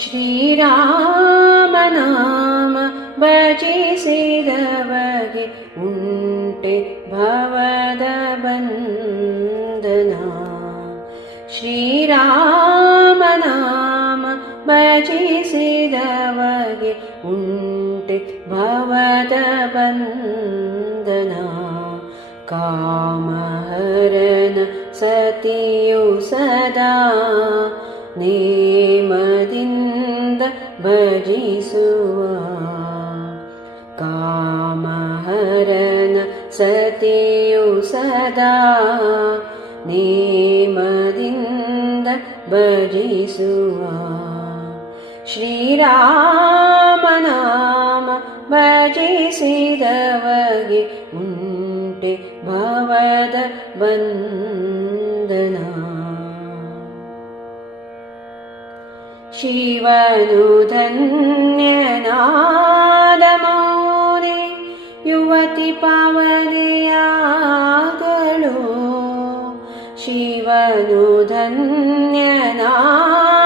श्रीरामनाम भजिसिदवगे उण्टे भवद बन्दना श्रीरामनाम भजिसिदवगे उण्टे भवद बन्दना कामहरन सतियु सदा। नेमदिन्द भजिसुवा कामहरन सतियु सदा। नेमदिन्द भजिसुवा श्रीरामनाम भजिसिदवगे उण्टे भवद बन्दना ಶಿವನುಧನ್ಯನಾದಮೌನೆ ಯುವತಿ ಪಾವನೆಯಾಗಲು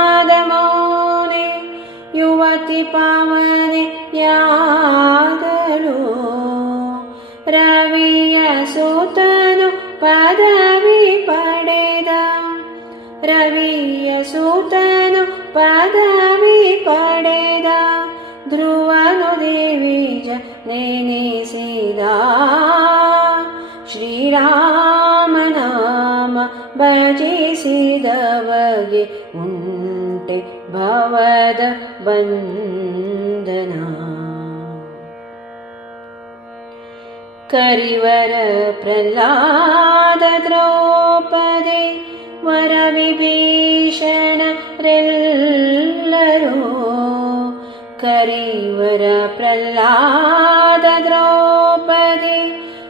ಶಿವನುಧನ್ಯನಾದಮೌನೆ ಯುವತಿ ಪಾವನೆಯಾಗಲು ರವಿಯ ಸೂತನು ಪದವಿ ಪಡೆದ ರವಿಯ ಸೂತನು पदवि पडेद ध्रुवनु देवीज नेनेसिदा श्रीरामनाम भजिसिदवगे उण्टे भवद बन्दना करिवर प्रह्लाद द्रौपदे वरविभीषण रेल्लरो करिवर प्रह्लाद द्रौपदे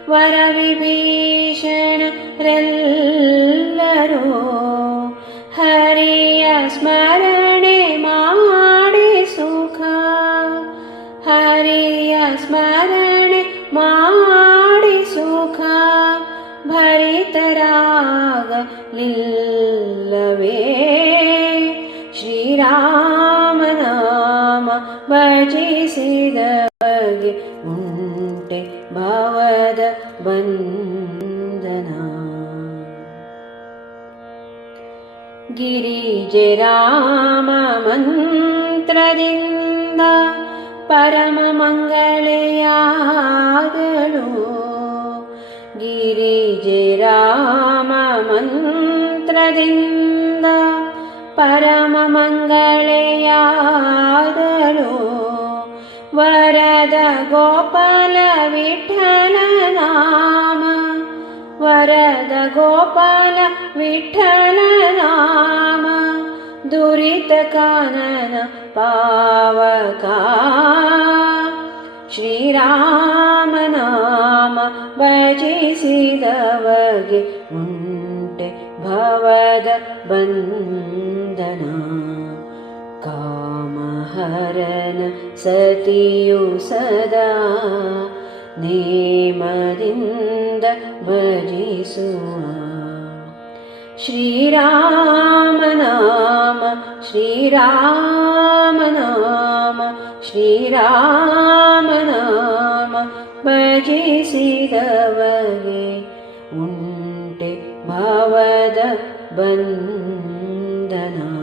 वरविभीषण रेल्लरो हरिय स्मरणे माडि सुख। हरिय स्मरणे माडि सुख। भरितराग लिल्लवे म नाम भजसिदण्टे भवद वना गिरिज राममन्त्रदिन्द परममङ्गलयालु गिरिज राममन्त्रदिन्द परम ರಾಮ ಮಂತ್ರದಿಂದ ಪರಮ ಮಂಗಳೆಯಾಗಲು ವರದ ಗೋಪಾಲ ವಿಠಲ ನಾಮ ವರದ ಗೋಪಾಲ ವಿಠಲ ನಾಮ ದುರಿತ ಕಾನನ ಪಾವಕ ಶ್ರೀರಾಮ ನಾಮ ಭಜಿಸಿದವಗೆ हरन सतियु सदा। नेमदिन्द भजिसुआ श्रीराम नाम मजिसुमा श्रीरामनाम श्रीरामनाम श्रीरामनाम मजिसिवये उण्टे भवद बन्धना